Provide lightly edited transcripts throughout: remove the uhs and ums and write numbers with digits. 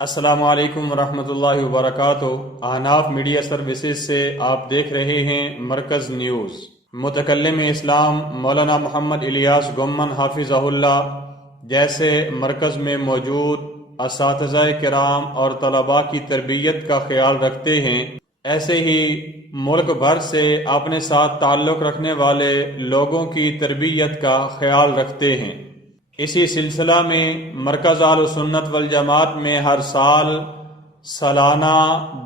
السلام علیکم ورحمۃ اللہ وبرکاتہ۔ احناف میڈیا سروسز سے آپ دیکھ رہے ہیں مرکز نیوز۔ متکلم اسلام مولانا محمد الیاس گمن حافظہ اللہ جیسے مرکز میں موجود اساتذہ کرام اور طلباء کی تربیت کا خیال رکھتے ہیں، ایسے ہی ملک بھر سے اپنے ساتھ تعلق رکھنے والے لوگوں کی تربیت کا خیال رکھتے ہیں۔ اسی سلسلہ میں مرکز اہل سنت والجماعت میں ہر سال سالانہ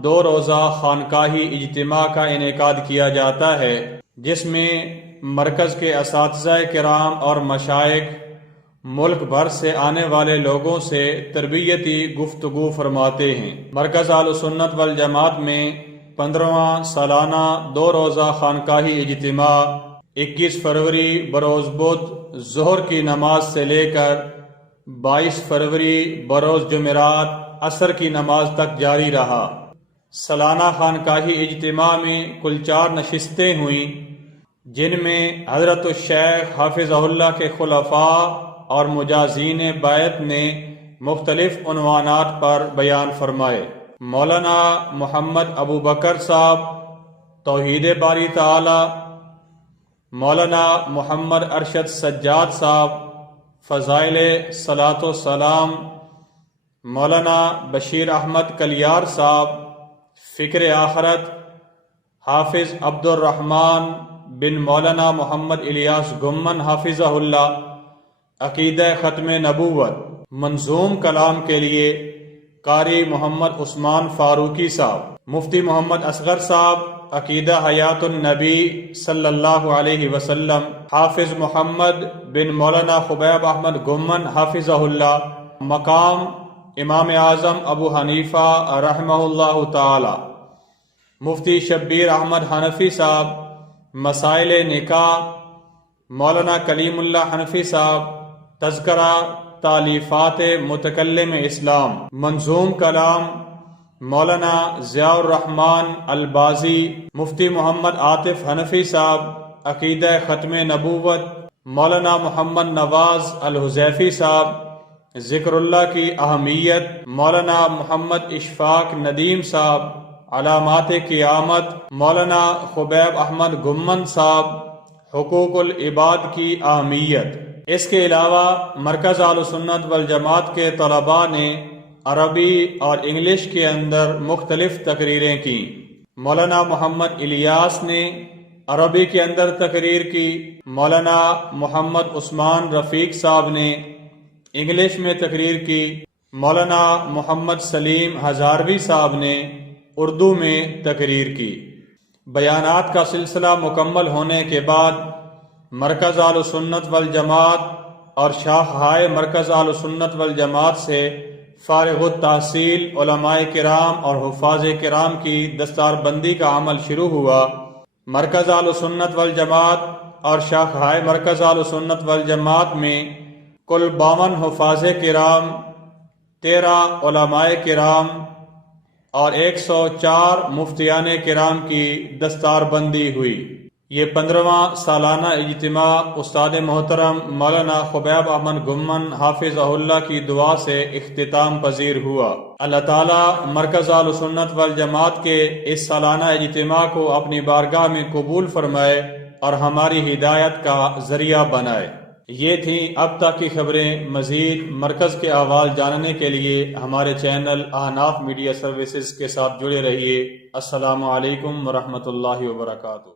2 روزہ خانقاہی اجتماع کا انعقاد کیا جاتا ہے، جس میں مرکز کے اساتذہ کرام اور مشائخ ملک بھر سے آنے والے لوگوں سے تربیتی گفتگو فرماتے ہیں۔ مرکز اہل سنت والجماعت میں 15واں سالانہ 2 روزہ خانقاہی اجتماع 21 فروری بروز بدھ ظہر کی نماز سے لے کر 22 فروری بروز جمعرات عصر کی نماز تک جاری رہا۔ سالانہ خانقاہی اجتماع میں کل 4 نشستیں ہوئیں، جن میں حضرت الشیخ حافظہ اللہ کے خلفاء اور مجازین بیعت نے مختلف عنوانات پر بیان فرمائے۔ مولانا محمد ابو بکر صاحب توحید باری تعالی، مولانا محمد ارشد سجاد صاحب فضائل صلاۃ و سلام، مولانا بشیر احمد کلیار صاحب فکر آخرت، حافظ عبد الرحمن بن مولانا محمد الیاس گمن حافظہ اللہ عقیدہ ختم نبوت، منظوم کلام کے لیے قاری محمد عثمان فاروقی صاحب، مفتی محمد اصغر صاحب عقیدہ حیات النبی صلی اللہ علیہ وسلم، حافظ محمد بن مولانا خبیب احمد گمن حافظہ اللہ، مقام امام اعظم ابو حنیفہ رحمہ اللہ تعالی، مفتی شبیر احمد حنفی صاحب مسائل نکاح، مولانا کلیم اللہ حنفی صاحب تذکرہ تالیفات متکلم اسلام، منظوم کلام مولانا ضیاء الرحمن البازی، مفتی محمد عاطف حنفی صاحب عقیدہ ختم نبوت، مولانا محمد نواز الحذیفی صاحب ذکر اللہ کی اہمیت، مولانا محمد اشفاق ندیم صاحب علامات قیامت، مولانا خبیب احمد گمن صاحب حقوق العباد کی اہمیت۔ اس کے علاوہ مرکز اہل سنت والجماعت کے طلباء نے عربی اور انگلش کے اندر مختلف تقریریں کی۔ مولانا محمد الیاس نے عربی کے اندر تقریر کی، مولانا محمد عثمان رفیق صاحب نے انگلش میں تقریر کی، مولانا محمد سلیم ہزاروی صاحب نے اردو میں تقریر کی۔ بیانات کا سلسلہ مکمل ہونے کے بعد مرکز اہل سنت والجماعت اور شاخہائے مرکز اہل سنت والجماعت سے فارغ التحصیل علماء کرام اور حفاظ کرام کی دستار بندی کا عمل شروع ہوا۔ مرکز اہل سنت والجماعت اور شاخہائے مرکز اہل سنت والجماعت میں کل 52 حفاظ کرام، 13 علماء کرام اور 104 مفتیان کرام کی دستار بندی ہوئی۔ یہ 15واں سالانہ اجتماع استاد محترم مولانا خبیب احمد گمن حافظہ اللہ کی دعا سے اختتام پذیر ہوا۔ اللہ تعالیٰ مرکز اہل سنت والجماعت کے اس سالانہ اجتماع کو اپنی بارگاہ میں قبول فرمائے اور ہماری ہدایت کا ذریعہ بنائے۔ یہ تھیں اب تک کی خبریں۔ مزید مرکز کے احوال جاننے کے لیے ہمارے چینل احناف میڈیا سروسز کے ساتھ جڑے رہیے۔ السلام علیکم ورحمۃ اللہ وبرکاتہ۔